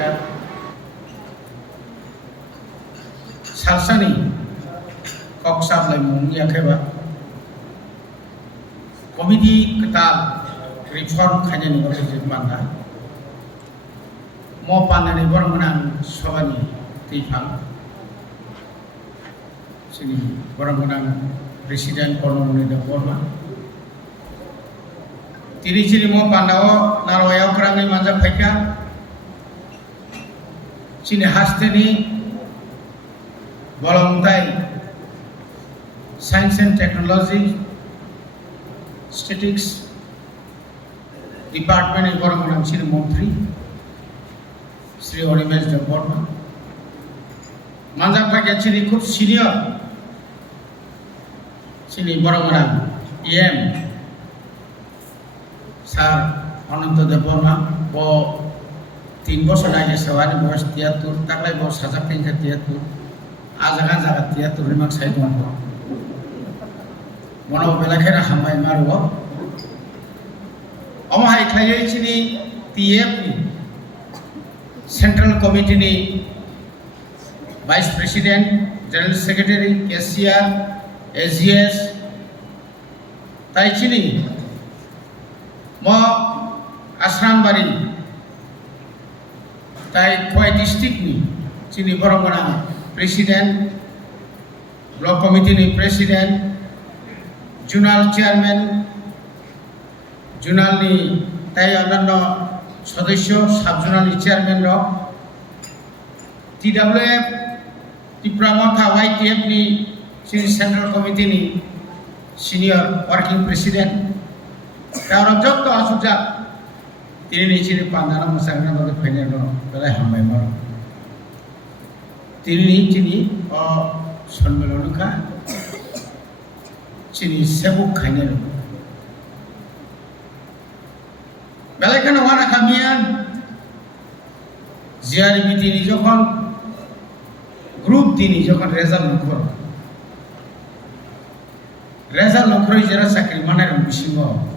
Minister Salsani Koksab lai mung yakheba Committee ketal reform khanya ni berjaya panda mo panda ni borang menang sobani tifang sini borang menang Presiden Kornomuni Deborma Tiri ciri mo pandao naroyau kerang ni manja paika sini haste ni bolongtai Science and Technology Statistics Department ni borang menang sini Menteri Sri Orimesh Deborma manja paika ciri খুব senior sini borang menang EM Sar Ananta Deborma bo 3 বছর আগে সবাই বয়স 73 তাকলাই বয়স সাজা পেঙ্কা 73 আজাগা জাগা 73 রিমাক side মন মনো বেলাখেরা হামাই মারো অমহাই খাইयै চিনি টিএফ সেন্ট্রাল কমিটি নি vice president general secretary KCR AGS তাই চিনি mo Asrambaরি তাই খোয়াই ডিস্ট্রিক্ট নি চিনি বরংগনা প্রেসিডেন্ট ব্লক কমিটি নি প্রেসিডেন্ট জোনাল চেয়ারম্যান জোনাল নি তাই অন্যান্য সদস্য সাব জোনাল নি চেয়ারম্যান র টিডব্লিউএফ ত্রিপুরা মথা ওয়াইটিএফ নি চিনি সেন্ট্রাল কমিটি নি senior working president Kalau job tu asujak, ini ni ciri pandana masyarakat bagi penyelenggara belai hambai maru. Ini ni ciri sonmelonuka, ciri sebuk kanya. Belai kan orang kamian, ziarah biti ni jokon grup ini jokon result nukur. Result nukur jera sakri mana yang bisingo.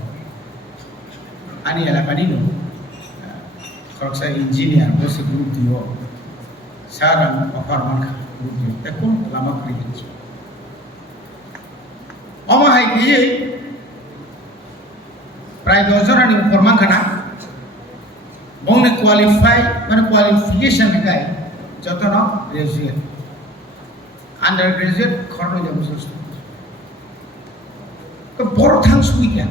Ani alakani no kalau saya engineer bos grup dio sekarang apartemen grup dio ekor lama kerja Oma hai kiye pray dojoran ni forman kana bong qualify mana qualification kai joto no graduate undergraduate khorno jam sustu ko bor thang sui kya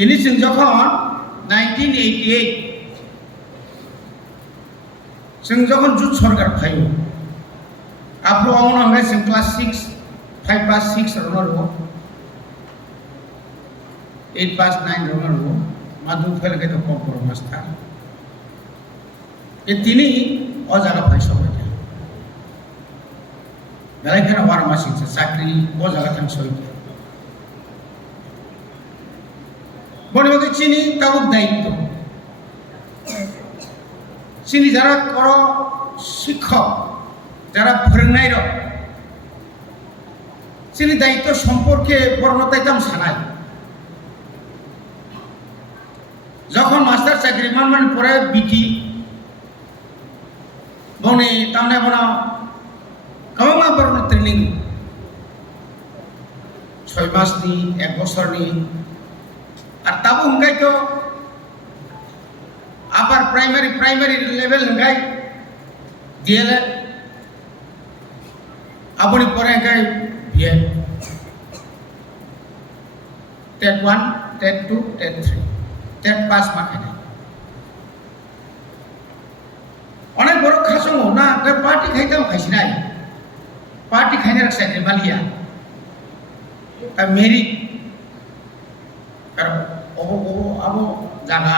Ini sejak 1988 sejak jut सरकार भाइयो आप लोग अमन हंगे से class 6 5 पास 6 runner हो 8 पास 9 runner हो Madhu fail के तो compromise था ये तीनों और जगह भाई सब है गले के ना वार मशीन से साकरी वो जगह तंग सोई বনে বলে চিনি তাবুক দায়িত্ব চিনি যারা করো শিক্ষক যারা ফরেনাই র চিনি দায়িত্ব সম্পর্কে বর্ণতাইতাম সানাই যখন মাস্টার চাকরি মান পরে বিটি বনে তামনে বনা কামা বর্ণ ট্রেনিং 6 মাস নি 1 বছর নি আর তাবু হঙ্গাই তো আবার প্রাইমারি লেভেল হঙ্গাই দিয়েলে আপনি পরে হঙ্গাই বিয়ে TET 1 TET 2 TET 3 TET pass মাখে নাই অনেক বড় খাসং না পার্টি খাইতাম খাইছি নাই পার্টি খাইনে রাখছে বালিয়া তা Mary Karena abo jaga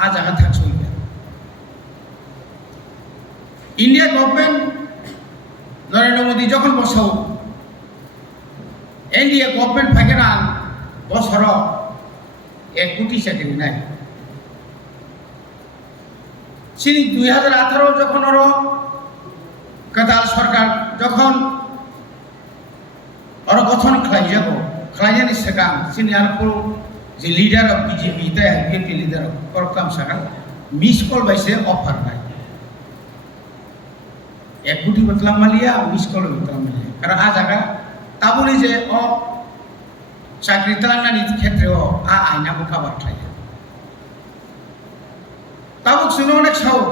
aja thak sui India government Narendra Modi যখন বসাও India government ফাইকেরান বছর 1 কোটি চাকরি নাই চিনি 2018 যখন ওর কাতাল সরকার যখন ওর গঠন খাই যাব খাইজানি সেকাম চিনি আর যে লিডার অফ বিজেপি তাই বিজেপি লিডার অফ করতাম সাকা মিস কল বাইছে অফার নাই 1 কোটি বতলাম মালিয়া মিস কল বতলাম মালিয়া কারণ আ জায়গা তা বলি যে চাকরি তালাংনানি ক্ষেত্রেও আইনা বোকা বার্তায় তাবুক শুনে অনেক সাহস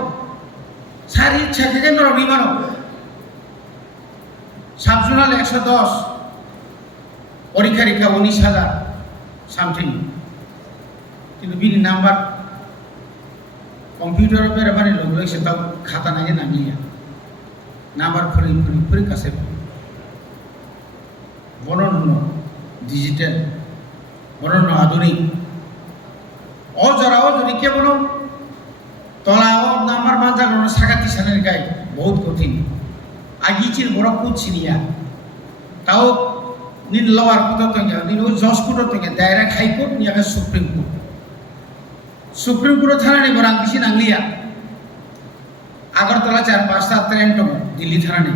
সারি ইচ্ছা থেকে নিমানো সাবজোনাল 110 পরীক্ষা রেখা 19,000 সামথিং কিন্তু বিনি নাম্বার কম্পিউটার पे মানে লোক রয়েছে তাও খাতা নাই নামিয়া নাম্বার ফরি কাছে বর্ণন্য ডিজিটাল বর্ণন্য আধুনিক অজরাও যদি কেবল তলাও নাম্বার বাজানো সাগাতি সানের গায়ে বহুত কঠিন আগিচির বড় কুচিনিয়া তাও নিন লওয়ার কোথাও তো নিন ওই জজ কোর্ট তো ডাইরেক্ট হাইকোর্ট নিয়ে সুপ্রিম কোর্ট থানানি বরাং বেশি নাংলিয়া আগরতলা 4-5টা ট্রেন দं দিল্লি থানানি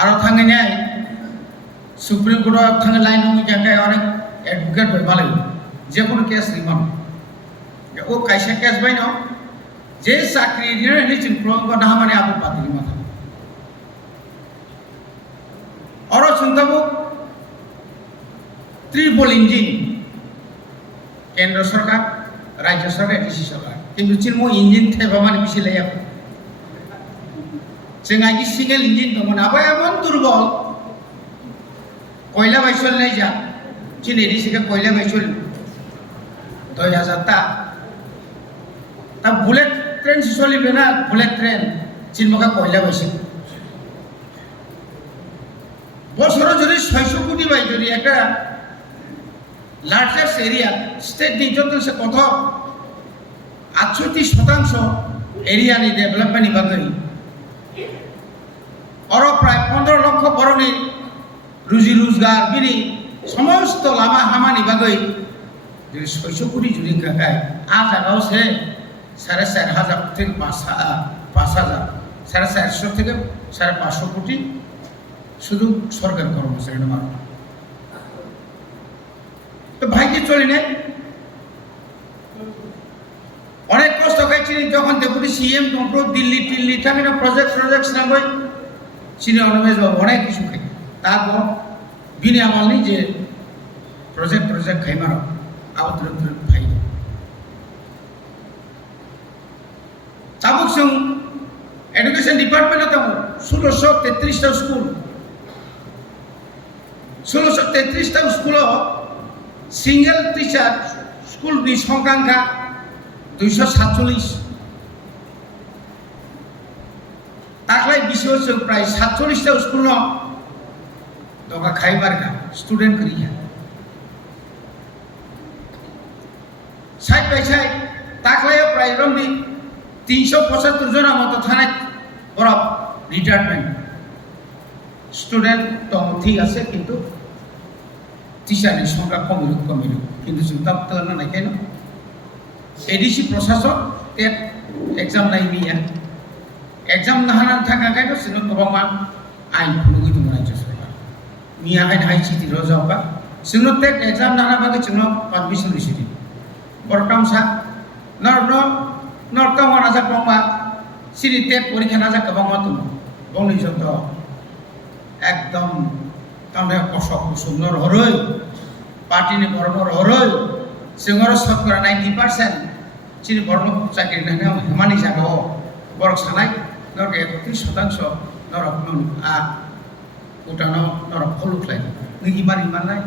আরো থাঙে নাই সুপ্রিম কোর্ট থাঙে লাইন দं জায়গায় অনেক অ্যাডভোকেট ভালো যে কোনো কেস রিমান্ড ও কাইসা কেস বাইন যে চাকরি নিয়ে চিনপ্রম না মানে আবু পাতিলি মাথা অরো চিন্তাবো ত্রিপল ইঞ্জিন কেন্দ্র সরকার রাজ্য সরকার ডিসি সরকার কিন্তু চিনমো ইঞ্জিন থেবা মানে বেশি লাইয়া जोंहा सिंगल इन्जिन दंमोन आबो एमन दुर्बल कयला बायसल नाय जा दिनैनि सिगां कयला बायसल 10,000 ता बुलेट ट्रेन चलिबे ना बुलेट ट्रेन चिनमका कयला बायसल বছরে যদি 600 কোটি বাই যদি একটা লার্জেস্ট এরিয়া স্টেট নিযুক্ত কত 68% এরিয়া নি ডেভেলপমেন্ট বাগৈ और प्राय 15 লক্ষ বরণী রুজি রোজগার বিনি সমস্ত লামা হামানি বাগৈ যদি 600 কোটি জুড়ি কাকায় আ জায়গাও সে 4,500 থেকে 5,000 450 থেকে 550 কোটি শুধু সরকার কর্মচারী মার তো ভাইকে চলি না অনেক কষ্ট খাইছি যখন ডেপুটি সিএম ডক্টর দিল্লি টিল্লি থাকে না প্রজেক্ট নামই চিনি অনুমেশ বাবু অনেক কিছু খাই তারপর বিনি আমার নেই যে প্রজেক্ট খাই মারো আবদ্র খাই চাবুক সং এডুকেশন ডিপার্টমেন্টে তো 1633টা স্কুল 1633টা স্কুল সিঙ্গেল টিচার স্কুল নি সংখ্যা 247 তাকলাই বিষয় হচ্ছে প্রায় 47টা স্কুল দোকা খাইবার কা স্টুডেন্ট করিয়া সাইড বাই সাইড তাকলাই প্রায় রমনি 375 জনের মতো থানায় বরফ রিটায়ারমেন্ট স্টুডেন্ট তো ঠিক আছে কিন্তু টিচারের সংখ্যা কমিল কিন্তু চিন্তা করতে না কেন এডিসি প্রশাসন টেট এক্সাম নাই মিয়া एग्जाम नहाना थाका गायनो सिनो गोबां आइन खुनुगि दं राज्य सरकार मिया आइन हाइ सिटी रोजाबा सिनो टेट एग्जाम नहाना बागे सिनो परमिशन रिसिदि बरकाम सा नर वाना जा पमा सिरि टेट परीक्षा ना जा गोबां मातु बंनि जत एकदम तामने कसक सुनर हरै पार्टीनि बरनर हरै सिंगर शतकरा 90% सिनि बरन चाकरि नानो हिमानि जागो बरक सानाय नर 31% नरक नुन आ उटानो नरक फलुख्लाय नोंनि मारि माननाय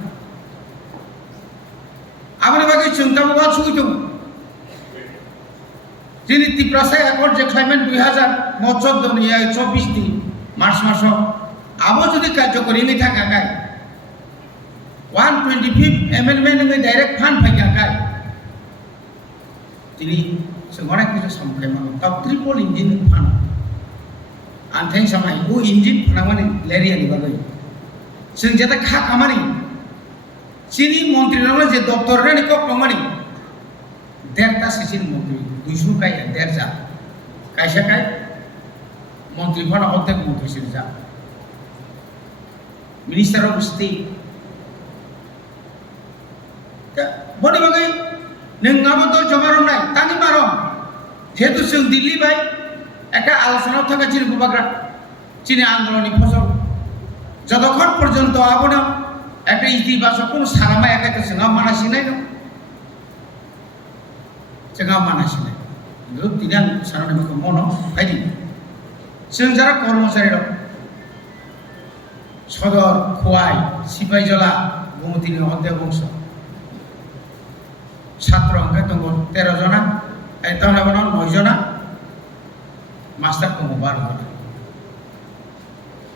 आबनि बागै चिंता बा सुगितो जिनि तिप्रासा एकर्ड जे क्लाइमेट 2014 नि 24 नि मार्च मासो आबो जदि कार्यकरी नि थाका गाय 125 एमेंडमेंट नि डाइरेक्ट फान्ड फाइगा गाय तिनि सेगोना किसे समखाय मानो ता ट्रिपल इंजिन फान्ड आन्थाय समाय ओ इंजिन फानामानि लेरिया नि बागै जों जेता खा खामानि सिनि मन्त्रि नामा जे दप्तर रे निको कमानि देरता सिसिन मन्त्रि 200 काय देरजा कायसा काय मन्त्रि फाना हते मन्त्रि सिरजा minister of state boni bagai neng ngabo to jamaron nai tani marom যেহেতু সে দিল্লি ভাই একটা আলোচনা থাকা চিনি বুবাগ্রা চিনি আন্দোলনী ফসল যতক্ষণ পর্যন্ত আবনা একটা ইতিবাচক কোনো সারামা একাইতে সঙ্গা মানাসি নাই সঙ্গা মানাসি নাই কিন্তু তিনি সারানি মন ফাইদি जों যারা কর্মচারী সদর খোয়াই সিপাহীজলা গোমতীনি অধ্যায় বংশ ছাত্র সংখ্যা দङ 13 जना তাহলে 9 जना মাস্টার দङ 12 जना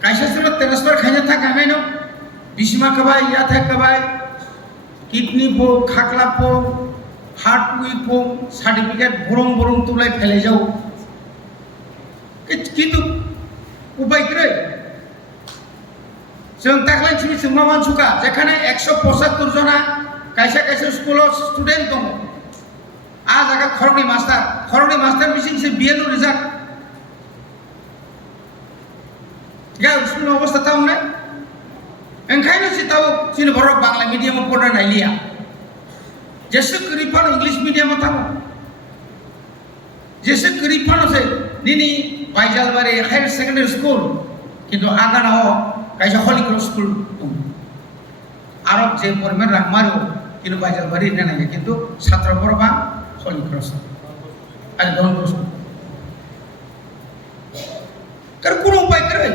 কাইসা সময় ট্রান্সফার খাইনা থাকাই ন বিসিমা কবাই ইয়া থাকবাই কিডনি পো খাকলা পো হার্ট উইক পো সার্টিফিকেট বরং বরং তুলাই ফেলে যাও কিন্তু উপায় কি রে जों दाख्लै थिनि जों मा मानसुका जेखाने 175 जना कायसा कायसा स्कुलाव स्टुडेन्ट दङ आ जागा खरगनि मास्टार मिसिं से बिएनो रिजाल्ट गा स्कुल अवस्था ताउने ओंखायनो सिताव सिनि बर' बांला मिडियाम पढ़ना नायलिया जेसे गरिबफोर इंग्लिश मिडियाम थाङो जेसे गरिबफोर से दिनै बायजालबारि हायर सेकेन्डारि स्कुल किन्तु आगानाव kaisa holy cross school arab je pormen rakmaru kinu bajal bari nana kintu satra porba holy cross ada don cross kar kono upai kare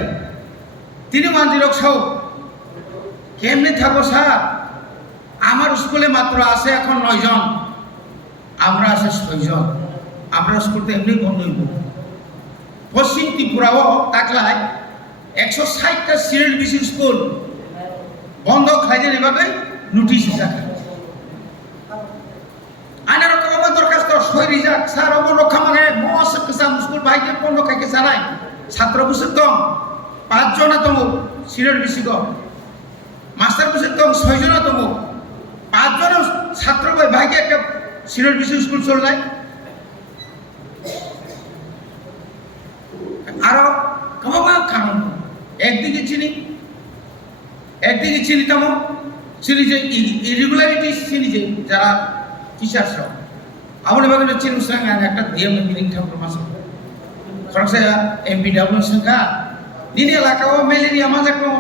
tini manjilok sao kemne thabo sa amar skule matro ase ekhon 9 জন amra ase 6 জন amra school te emni bond hoibo পশ্চিম ত্রিপুরাও তাকলাই 160টা serial BC school বন্ধ খাইতে নেবাবে notice জায়গা আনার কম দরখাস্ত সই রিজাক sir of রক্ষা মানে মস কিসাম school ভাইকে বন্ধ খাইকে জানাই ছাত্র বসে কম 5 জন তম সিরিয়াল বিসি গো মাস্টার বসে কম 6 জন তম 5 জন ছাত্র ভাইকে একটা সিরিয়াল বিসি স্কুল চললাই আর কমা কারণ একদিকে চিনি তমো চিনি যে ইরেগুলারিটিস চিনি যে যারা টিচার্স আমার বাগানে চিনি সঙ্গে একটা ডিএম মিটিং ঠাকুর মাসে খরচা এমপিডব্লিউ সংখ্যা নিলে এলাকাও ম্যালেরিয়া মাজাকো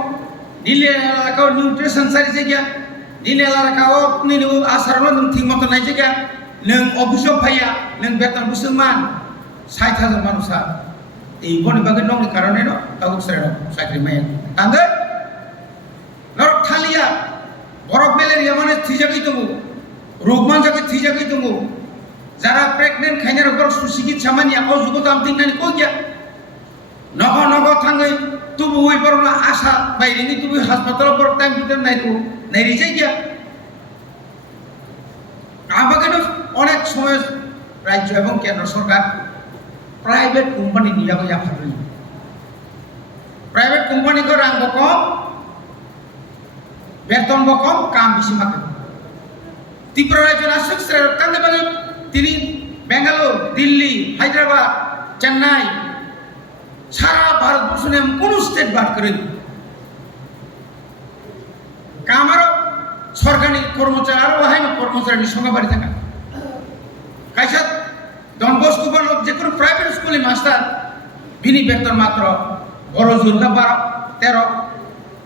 নিলে এলাকাও নিউট্রিশন সারি জায়গা নিলে এলাকাও নিলে আসারলো নों ঠিক মতো নাই জায়গা नों অফিসও ফাইয়া नों বেতন বুসমান 60,000 মানুষা এই বনি বাগে নংনি কারণে ন তাও সেরা চাকরি মাই তাঙ্গে নর খালিয়া বরফ ম্যালেরিয়া মানে থিজাগি দমু রোগমান জাগে থিজাগি দমু যারা প্রেগন্যান্ট খাইনার উপর সুচিকিৎসা মানি আকো যুগত আমতিনানি কই গিয়া নগ থাঙ্গে তুবু ওই পরনা আশা বাইরেনি তুবু হাসপাতাল পর টাইম ভিতর নাইরি যাই গিয়া আমাকে অনেক সময় রাজ্য এবং কেন্দ্র সরকার प्राइवेट कंपनी निया को या फरली प्राइवेट कंपनी को रंग बकम वेतन बकम काम बेसि माके त्रिपुरा राज्य शासक से तंगे बगे तिनी बेंगालुरु दिल्ली हैदराबाद चेन्नई सारा भारतवर्ष ने कोन स्टेट बात करे कामारो सरकारी कर्मचारी आरो हाय कर्मचारी संख्या बाড়ি থাকা কাইসা डन बस्को लोग जो प्राइवेट स्कूल मास्टर बिनी बेतन मात्र बड़ो जुर्गा 12, 13,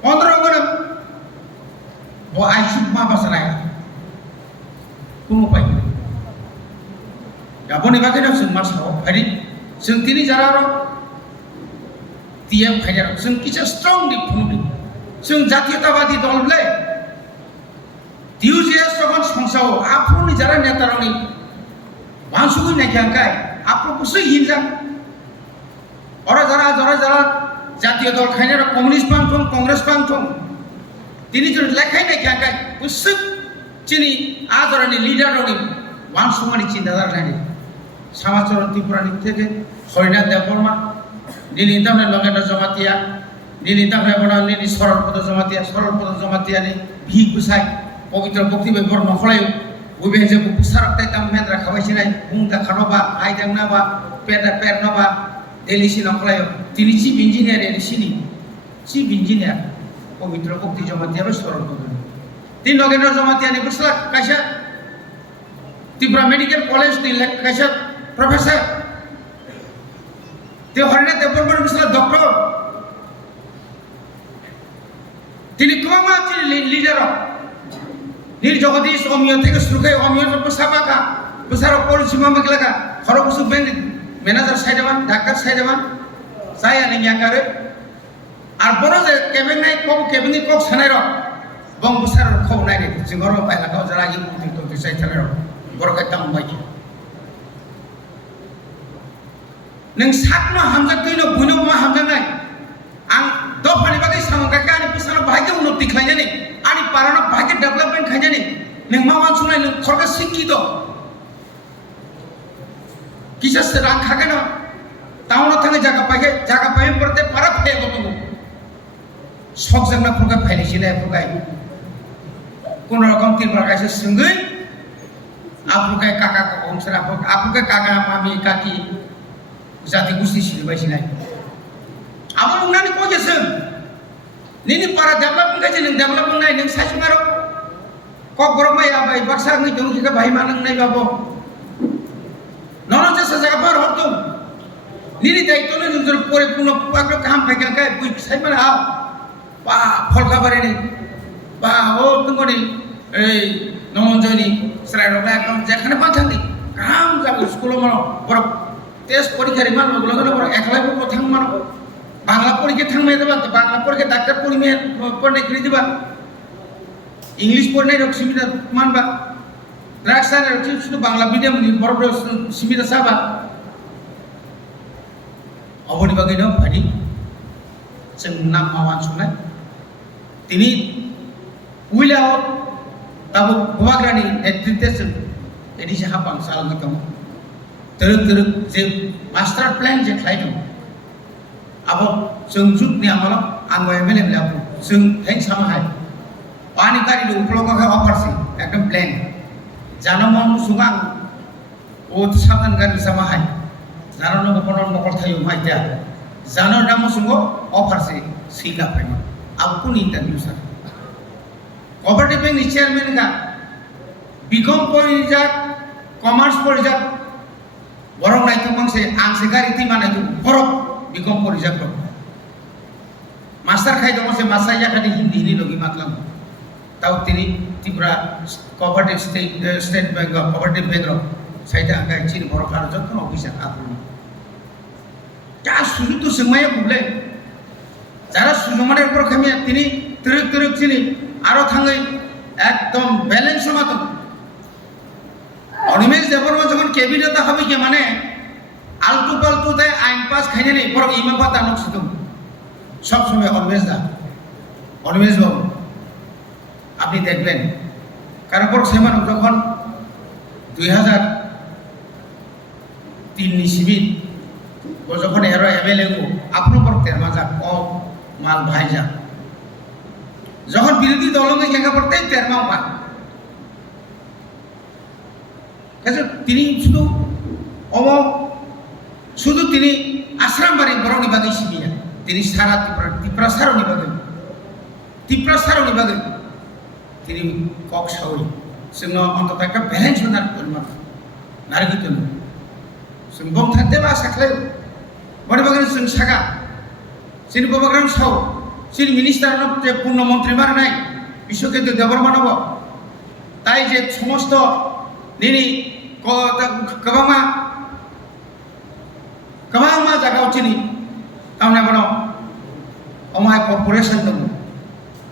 15 गण वो आईसुक मा बसनाय कुनु पाइ गाबोनि बागे न जों मासाव फारि जों तिनि जारा र टिएम फाइनार जों किसा स्ट्रंगलि बुंदों जों जातीयतावादी दलले दिउजिएस जगन संसाव आफुनि जारा नेतारनि मानसुकुई नायखांखाय आपको हिंजा और जरा जातीय दल खाइने कम्युनिस्ट पांथं कांग्रेस पांथं তিনি जो लेखाय नायखांखाय कुसुक चिनी आदरनि लिडारनि मानसुमानि चिन्ताधारा नायनि समाजचरण त्रिपुरानि থেকে হরিনাথ দেববর্মা দিনি তামনে লগেন্দ্র জমাতিয়া দিনি তামনে বনানি সরলপদ জমাতিয়ানি ভি গুসাই পবিত্র ভক্তি বেবর নখলায় उबे जे सारक ताइताम मेन्द्रा खाबायसिनाय बुंदा खानोबा आइदांनाबा पेरनोबा दिल्ली नखलायो तिनि चिफ इन्जिनियार चिफ इन्जिनियार पवित्र भक्ति जमातिया सरल तीन नगेन्द्र जमातियानि बुसला कायसा त्रिपुरा मेडिकल कॉलेज नि कैसे प्रोफेसर ते हरने देवबर्मन मिश्रा डॉक्टर তিনি কমা তিনি লিডার নীল জগদীশ অমিয় থেকে শুরু করে অমিয় সাবাকা বসার পরিসীমা মেঘলাকা খরবসু ব্যাংক ম্যানেজার সাইডামান ডাক্তার সাইডামান saya ning yakare ar boro je kebeng nai kok sanai ro bong besar khau nai ni jingoro paila kau jara gi muti to sai sanai ro boro ka tang bai neng sakno hamjak tuino buino ma hamjak nai ang do phani bagai samang ka ani pisana bhai ke unnoti khaina ni ani parana bhai ke development khaina ni neng ma wan sunai neng khorga শিক্ষিত kisah serang khagena tauna thang jaga pahe perte para phe gotu sok jangna purga phaili sine purgai kono rokom tirbar kaise sungui apurgai kaka ko omsra apurgai kaka mami kaki jati gusti sili bai sinai amon unani ko jesun nini para development kaise ning development nai ning sasungaro kok boromai abai baksa ngi jong kika bhai manang nai babo nono jesa jaga par hortum nini daito ne nunjur pore puno paglo kam phaikan kai bui sai mana ha ba pholka bare ni ba o tungoni ei nomonjoni srai rola kam jekhane pathandi kam jago school mano bor test porikha ri mano gulo bor eklai bo thang mano bangla porikha thang me deba bangla porikha doctor pori me porne kri diba english porne rok simida manba রাখসার শুধু Bangla medium নি বড় বড় সিমিরা সাবা অবনি বাগিনো ভাডি जों नाम मावान सुनाय তিনি উইলাও তাবো গোবাগ্রানি নেতৃত্বে এডি সাহা পাংসালগি দं তেরক যে মাস্টার প্ল্যান যে খাইदों আবো जों जुगनि आमाल आंगो एमएलए लाबो जों हें सामाहाय पानी गारि दं उपलगा अफारसि एकदम प्लेन जानो मन सुगां ओ सामान गारि सामाहाय जानो न बपन नकल थायो माइता जानो नाम सुंगो अफारसि सिला फाइमा आपकुन interview sir cooperative bank chairman का बीकॉम परिजात कॉमर्स परिजात बरं नायतो मांगसे आंसे गारि ति मानायतो बरं बीकॉम परिजात मास्टर खाइदो मासे मासा याखानि हिंदी नि लगी मातलाम ताउ तिनि Tripura cooperative state bank cooperative bank रो साइडा गाय चिन बरं खार जत्न अफिसार आपु क्या सुजुग तो संमाया बुले যারা সুজমানের উপর খামিয়া তিনি তিরক চিনি আরো থাঙ্গই একদম ব্যালেন্স মতো অনিমেষ দেববর্মা যখন ক্যাবিনেট হবে কি মানে আলতু পালতু দেয় আইন পাস খাইনে নেই পর ইমাম পাতা নকশিত সব সময় অনিমেষ বাবু আপনি দেখবেন কারণ পর সেমান যখন 2003 ni শিবির ও যখন এর এমএলএ কো আপন পর তেরমা যা কম মাল ভাইজা যখন বিরোধী দলকে জায়গা পড়তে তেরমাও পায় তিনি শুধু তিনি আশ্রাম বাড়ি বড় নিবাগে শিবিয়া তিনি সারা ত্রিপুরা সারো নিবাগে তিনি কক সাউই जोंनो অন্তত একটা ব্যালেন্স হনার পরিমাণ নারগিত जों बम थांते बा साखले बड़े बागन जों सागा सिनि बबाग्राम साव सिनि मिनिस्टार जे पूर्ण मन्त्री मार नाय बिश्वकेतु देबबर्मा नब ताई जे समस्त निनि गोबांमा जागाव चिनि तामने बनो अमाय कॉर्पोरेशन दं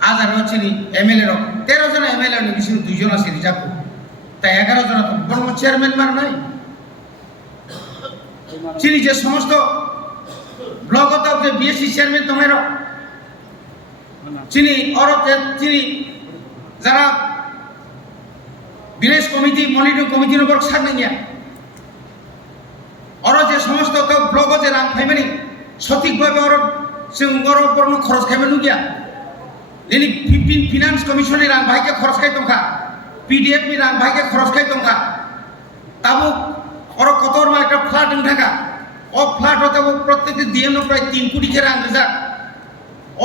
आजारो चिनि एमएलए रो 13 জন एमएलए नि बिसोर 2 জন আছে रिजार्व ताई 11 জন तो बर्मा चेयरमैन मार नाय চিনি যে সমস্ত ব্লক অফ যে বিএসসি চেয়ারম্যান তোমরা চিনি চিনি যারা ভিলেজ কমিটি মনিটরিং কমিটির উপর সামনে নিয়া যে সমস্ত ব্লক যে রাং ফাইমানি সঠিকভাবে जों উপর খরচ খাইবেন গিয়া দিনি 15 ফিনান্স কমিশনের রাং ভাইকে খরচ খাই দंखा পিডিএফ नि রাং ভাইকে খরচ খাই দंखा তাবু কতর মা একটা ফ্ল্যাট ঢাকা ও ফ্ল্যাট হতে প্রত্যেকটি দিন প্রায় 3 কোটি রাং রেজা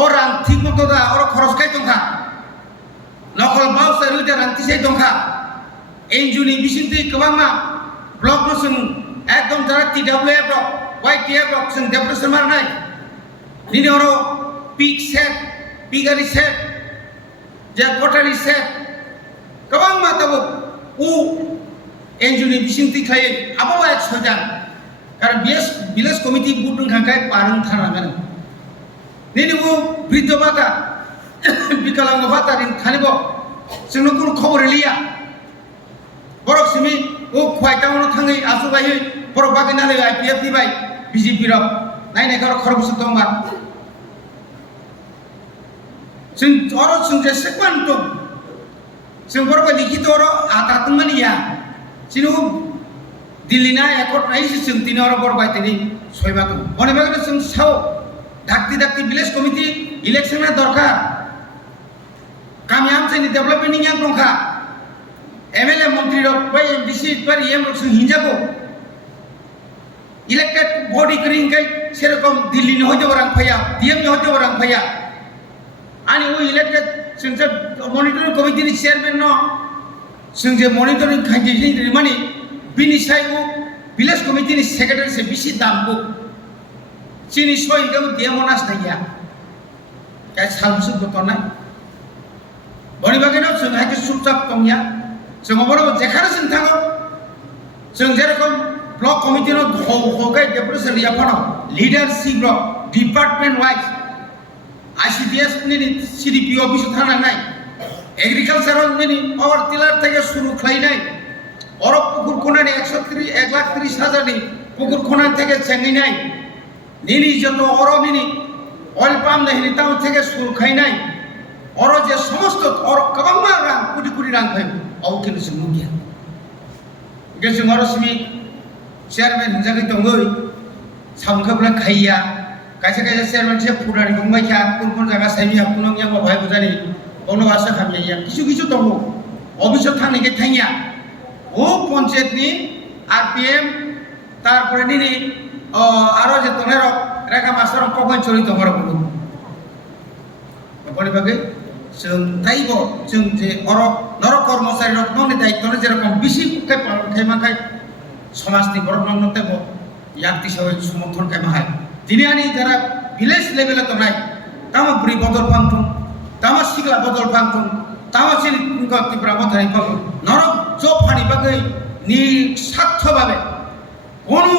ও রাং ঠিক মতো দা খরচ খাই দंखा নকল বাউসার উইটা রাং তিসাই দंखा एनजिअनि बिसिमथि गोबांमा ब्लक जों एकदम जारा TWA ब्लक YTA ब्लक जों डेभलपमेन्ट मारनाय निनि अरो पिक सेट पिगारि सेट जे कटारि सेट गोबांमा ताबो उ एनजिअनि बिसिमथि खाय आबो एक सयदान कारण विलेज कमिटि बुथुं खांखाय पारं थानांगोन निनि उ बृद्ध भाता विकलांग भाता दिन थानिबो जोंनो कुनु खबर लिया बरक सिमी ओ खवाइटावनो थाङै आसुबायै बरक बागिनालै IPF निबाय BJP रक नायनाय गार खरबसु दंबा जों अरो जों जे सेकवान दं जों बरक लिखित अरो आतातमनिया जिनु दिल्लीना एकट नाय जों तिन अरो बरक बायतेनि सयमा दं बनेबागनो जों साव धाकति विलेज कमिटि इलेक्शना दरकार कामयाब जोंनि डेभलपमेन्टनि यां दंखा MLA मंत्री रक बै MDC पर EM रक जों हिंजागो इलेक्टेड बॉडी करिंगै सेरकम दिल्ली नि हजो रां फैया DM नि हजो रां फैया आनि उ इलेक्टेड जों जे मनिटरिंग कमिटि नि चेयरमैन न जों जे मनिटरिंग खायजे माने बिनि सायगो विलेज कमिटि नि सेक्रेटारि से बिसि दामबो चिनि सयगम देमनास थाया काय सालसु बतनाय बनि बागैनो जों हायके सुबजाब दंया जों बरो जेखार जों थाङो जों जेरकम ब्लक कमिटि नो होगाय डेभलपमेन्ट याफानो लीडरशिप रो डिपार्टमेंट वाइज ICDS नि CDP ऑफिस थानांनाय एग्रीकल्चर नि पावर टिलर থেকে শুরু খাইनाय अरब पुकुर कोनानि 1,30,000 नि पुकुर कोनानि থেকে চেঙ্গিनाय निनि जत अरब नि অয়েল পাম नहीं ताव থেকে শুরু খাইनाय अरो जे समस्त और गोबांमा रां कोटि रां फाय औ किनु जों नुगिया गेजों अरो सिमी चेयरमैन हिंजागै दङै सामखोब्ला खाइया कायसे चेयरमैन से फुरानि दंबायखा कोन जागा साइमिया पुनंगिया बाहाय बुजानि अनवासो खामिया किछु दङ अफिसाव थांनायखे थांगिया ও পঞ্চায়েতনি RPM তারপরে নিনি আরো যে তোনের রেখা মাস্টার কখন চলিত হওয়ার বলু বলে বাকে जों दायब जों जे अर नर कर्मचारी रत्ननि दायित्वनि जेरकम बिसि खाय पालन खायमाखाय समाजनि बरननो तेब याक्ति सबै समर्थन खायमाहाय दिनियानि जारा विलेज लेभेल तनाय तामा बुरि बदल फांथुं तामा सिगला बदल फांथुं तामा सिनि तिब्रा बथानि पाल नर जब फानि बागै नि सार्थभावे कोनो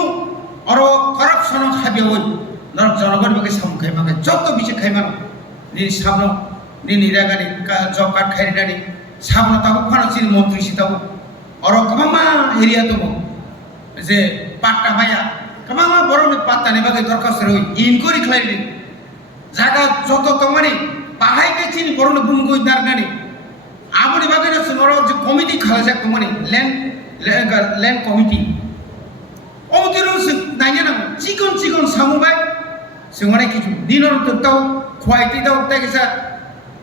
अर करापसन खाबियावै नर जनगण बागै साम खायमाखाय जत बिसि खायमान नि सामनो नि निरागानि जब कार्ड खायनानि सामनो ताबो फानसिनि मन्त्रि सिताबो अर कमामा एरिया दङ जे पाट्टा माया कमामा बरनि पाट्टानि बागै दरखास्त रइ इनक्वायरि खालायनि जागा जत दंमानि बाहायके चिनि बरनि बुंगो नारनानि आबनि बागैनो जोंरो जे कमिटि खालायजाक दंमानि लेन्ड कमिटि अमतिरो जों नायनो नांगौ चिकन सामुबाय जों माने किछु दिनर दाव खवाइति दाव ताइसा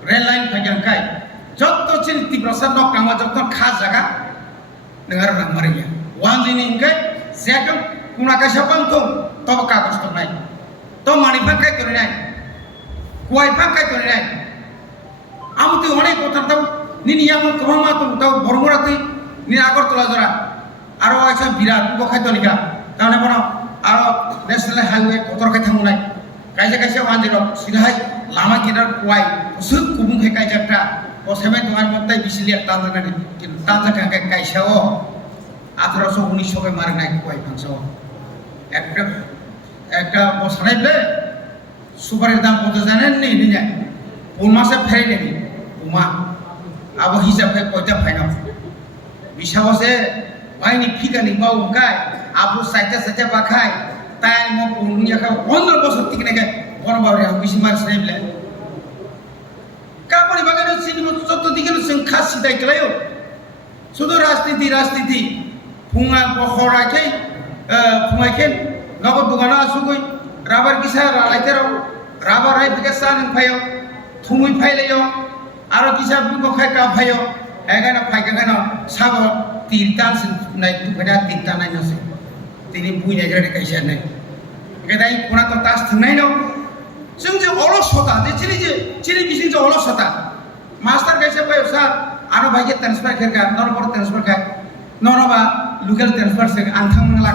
रेल लाइन फाइजांखाय जत चिन तिब्रसा नक कामा जत खा जागा नोंगार रां मारिया वान दिनि इंखाय जेकम कुना कायसा पांथो तब कागज तनाय तो मानिफां खाय तनाय खवाइफां खाय तनाय आमते अनेक কথা दाव निनि याम कमामा दाव बरमरातै नि आगरतला जरा आरो आइसा बिराट बखायतनिका ताने बन आरो नेशनल हाईवे कतर खाय थांनाय कायसे वानजिरो सिधाय लामा किनार खवाइ सु कुबुं खाय कायजाफ्रा ओ सेमेन दुआन मत्ताय बिसिलिया तांजानानै किन्तु तांजाखाय कायसाओ 1819 के मारनाय खवाइ फांसो একটা বসানাইলে সুপারের দাম কত জানেন নি নিনে কোন মাসে ফেরে নেনি উমা আবো হিসাবে কয়টা ফাইনাল বিশাবসে বাইনি ফিকানি বাউকায় আবো সাইটা বাখায় তাই ম পুনিয়া কা 15 বছর থেকে নাকি বনবারে বিশি মার সাইবলে কাপড়ি বাগানে সিনিমো যত দিকে जों খাসি দাই গলায়ও শুধু রাজনীতি ফুঙা বখরাকে ফুঙাইকে नगद दुकाना सुगुई राबार किसा रालाइतेराव राबार राय बिगासा नों फायो थुमुइ फाइलायो आरो किसा बिगो खायका फायो एगाना फायगाना साबो तीरतान नाय तुफेदा तीरतान नायनोसै तिनि बुइनाय गरे कायसा नाय गेदाय कोना तो तास थुनाय न जों जे अलसता जे चिरि बिसिं जे अलसता मास्टार कायसा फायो सार आरो भाइके ट्रान्सफार खेरका नरबर ट्रान्सफार खाय नङाबा लकेल ट्रेन्सफार आं थांनांला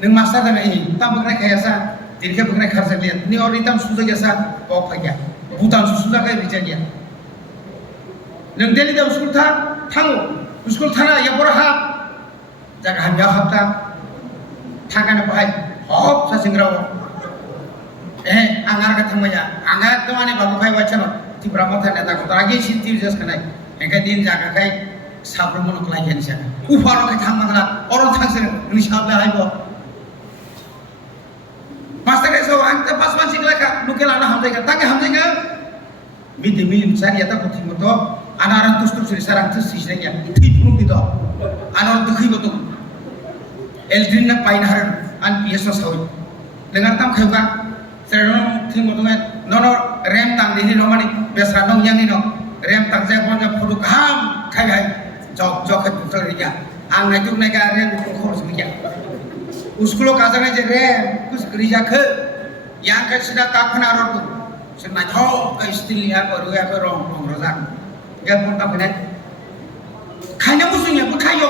नों मास्टार जानाय ताम बग्राय खायासा दिरखे बग्राय खारजा गैया नि और इताम सुजा गैयासा बाव फाइया भुटान सुजा गैया बिजा गैया नों दिल्ली दाव स्कुल थाङो स्कुल थाना या बर हाब जागा हामिया हाबता थांगानो बाहाय हब सासिंग्राव आंगार का थांबाया आंगा एकदम आने बाबू खाय वाचनो तिब्रा मथा ने ताको तागे सिन्ति जस खनाय एका दिन जागा खाय साब्र मन खलाय हेनसा उफार का थांमागला अरन थांसे नि साबला हायबो मास्टर के सो आंग पास मानसि गलाका नुकेलाना हमजायगा तागे हमजायगा मिड मिल सारिया ता पथि मतो आनारन तुस्तु सिरि सारां तुस सिजनाया थि फुनु बिदो आनर दुखै बतो एलड्रिन ना पाइन हार आन पीएस सावि नोंगा ताम खायगा सेरनो थि मतो ननो रेम तां दिनि रमानि बेसरा नं यांनि नं रेम तां जाय बन फटो काम खाय हाय जक जक तुतल रिया आं नायतु नायगा रेम खरस गैया स्कुल काजानाय जे रेम कुछ रिजाखो यां का सिदा ताखना रतो सेना थौ का स्टिल या करुया को रंग रंग रजा या पन तापने खायना मुसुnya खायो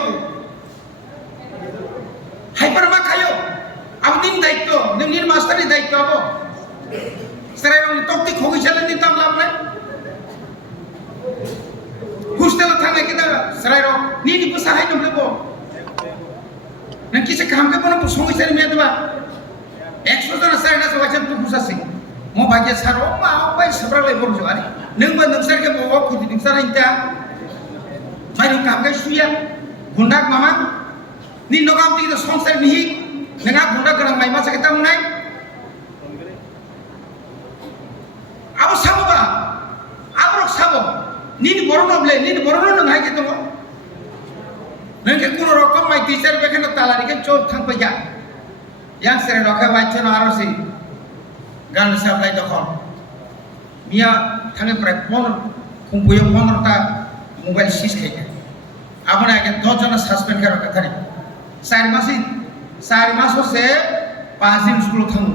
हाइपर मा खायो अब दिन दायित्व नोंनि मास्टारनि दायित्व अब सरायनि तक्ति खोगि चलन दिन ताम लाबनाय हस्टेल थांनाय किदा सरायरो निनि पसाहाय नबलेबो नों किसे काम के बनो संगि सरि मेदबा 100 जना सरायना सवाचन तु खुसासि मो भाग्य सारो मा बाय सबरा लेबर जो आरि नोंबो नोंसर के बवा खुदि नोंसर इंता माइरं काम के सुया गुंडा मामा नि नगाम ति तो संसार नि नोंगा गुंडा गरं माइ मासा के तामनाय आबो साबोबा आबो साबो निनि बरनबले निनि बरनो नों हाय के दङ नोंके कुनो रकम माइ टीचर बेखनो तालारि के चो थांपया yang sere rokai wajah arosi gan sablay dokon mia thange pray pon kumpuyo 15 ta mobile sis khaya abone age 10 jona suspend karo kathari 4 maso se 5 din school thang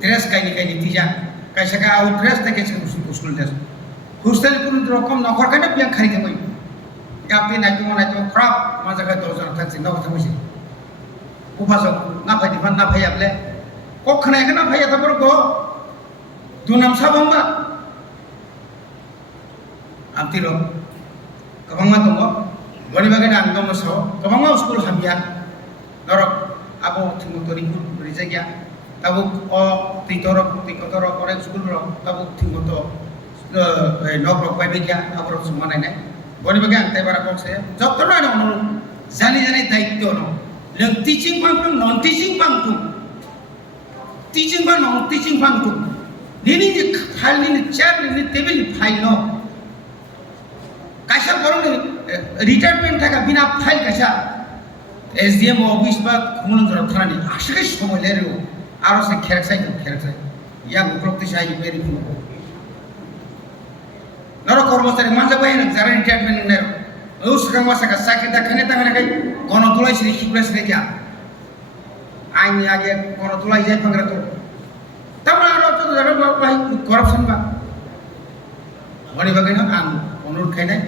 dress kaini tija kaisa ka au dress take school dress hostel kun rokom nokor kana piang khari ke moi gapi na tu crap maja ka 10 jona thang sin no thamosi उपहासक ना फायदि फान ना फायाबले कक खनायखौ ना फाया थाबरखौ दुनाम साबंबा आमतिरो गोबांमा दङ गनि बागैना आं दङ सो गोबांमा स्कुल हाबिया नरक आबो थिमुतरि रिजागिया ताबो अ तिकतर करे स्कुल रो ताबो थिमुतो नब्रक बायबिया आबरो समानायनाय गनि बागै आं ताइबारा ककसे जत्तनो न जानि दायित्व न नों टीचिंग पांगटुं नॉन टीचिंग पांगटुं टीचिंग बा नॉन टीचिंग पांगटुं निनि जे फाइल निनि चेयर निनि टेबल फाइल न कायसा बरं रिटायरमेंट थाका बिना फाइल कायसा एसडीएम ऑफिस बा खुमलंजर थानानि आसके समय लेरो आरो से खेरसाय या गुप्रक्ति साइ बेरि खुनो नरो कर्मचारी मानजा बाय नों जारा रिटायरमेंट नेरो उसका मासा साइकिल दाखने तांगने कई गणतुलाई सिरि खिब्लास रे क्या आइनि आगे गणतुलाई जाय पंगरा तो तमरा आरो तो जरा बाय करप्शन बा वनि बगैनो आं अनुरोध खायनाय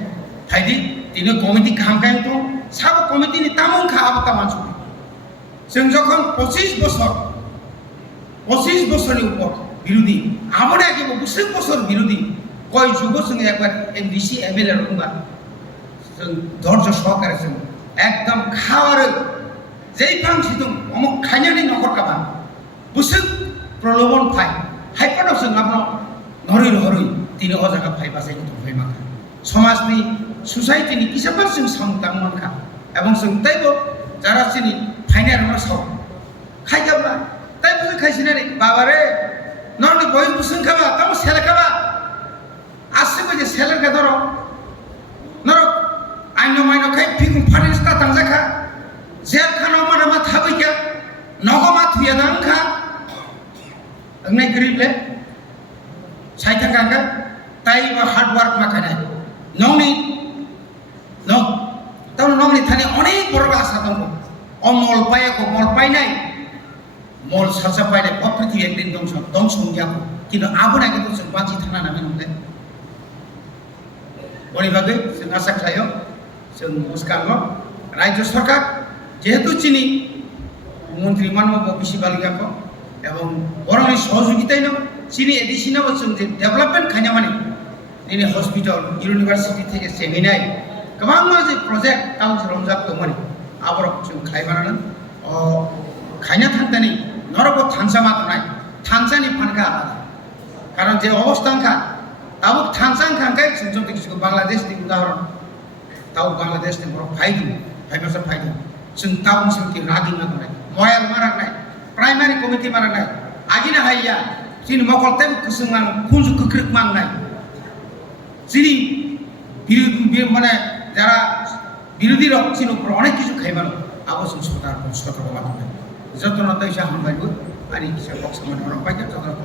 फाइदि तिनो कमिटि काम कायम तो साब कमिटि नि तामन खा आबता मानसु जों जखन 25 বছরनि ऊपर বিরোধী आबोने आगे 20 বছর বিরোধী কয় যুগ संगे একবার एमडीसी एमएलए रंबा जों धैर्य सहकारे जों एकदम खावार जेई फांसि दं अमुक खायनानि नखर काबा बुसुक प्रलोभन फाय हाइपानो जों आपनो नहरै तिनि अजागा फाय बासाय दंफाय माखा समाजनि सोसाइटिनि किसाबार जों सांतां मानखा एबं जों ताइबो जारासिनि फाइनारनो साव खायगाबा ताइबो खायसिनानि बाबारे नरनि बय बुसुं खाबा ताम सेल खाबा आसिबो जे सेलर का दरो नर आइनो माइनो खाय फिकुं फारिस्ता तांजाखा जेल खानो माने मा थाबैया नगमा थुया दांखा अंगनाय गरिबले साइथा कांगा ताइबो हार्ड वर्क माखानाय नंनि थाने अनेक बड़ आशा दं अमल पायको मल पायनाय मल सासा पायनाय पृथ्वी एकदिन दं संगियाखौ किन्तु आबोना किन्तु जों बांचि थाना नांगोन होनलाय बनि बागै जों आसा खालायो जों मुस्काङो রাজ্য সরকার যেহেতু চিনি মন্ত্রী মানব বেশি বালিকাক এবং বরং সহযোগিতায় নাও চিনি এডিসিনা বলছেন যে ডেভেলপমেন্ট খাইনা মানে दिनै हस्पिटाल इउनिभार्सिटी থেকে सेमिनाय गोबां जे प्रजेक्ट ताव रंजाक दंमोन आबरक जों खायमाना खायना थांतानि नरक थांसामा थानाय थांसानि फानका कारण जे अवस्थांखा ताव थांसां खांखाय जों কিছু बांग्लादेशनि उदाहरण ताव बांग्लादेशनि बर फाइदो जों ताव जोंनि रागि मानाय मयाल मारानाय प्राइमारि कमिटि मारानाय आगिना हाइया जिनि मकलतेम कुसुमान कुंजु कुख्रिक मांनाय যিনি মানে যারা বিরোধী রক্ষীর উপর অনেক কিছু খাইবানো আবশ্যক সতর্ক মাধ্যমে যত্ন তাই হামলাইব আর কিছু পক্ষ মানে পাইছে যত্ন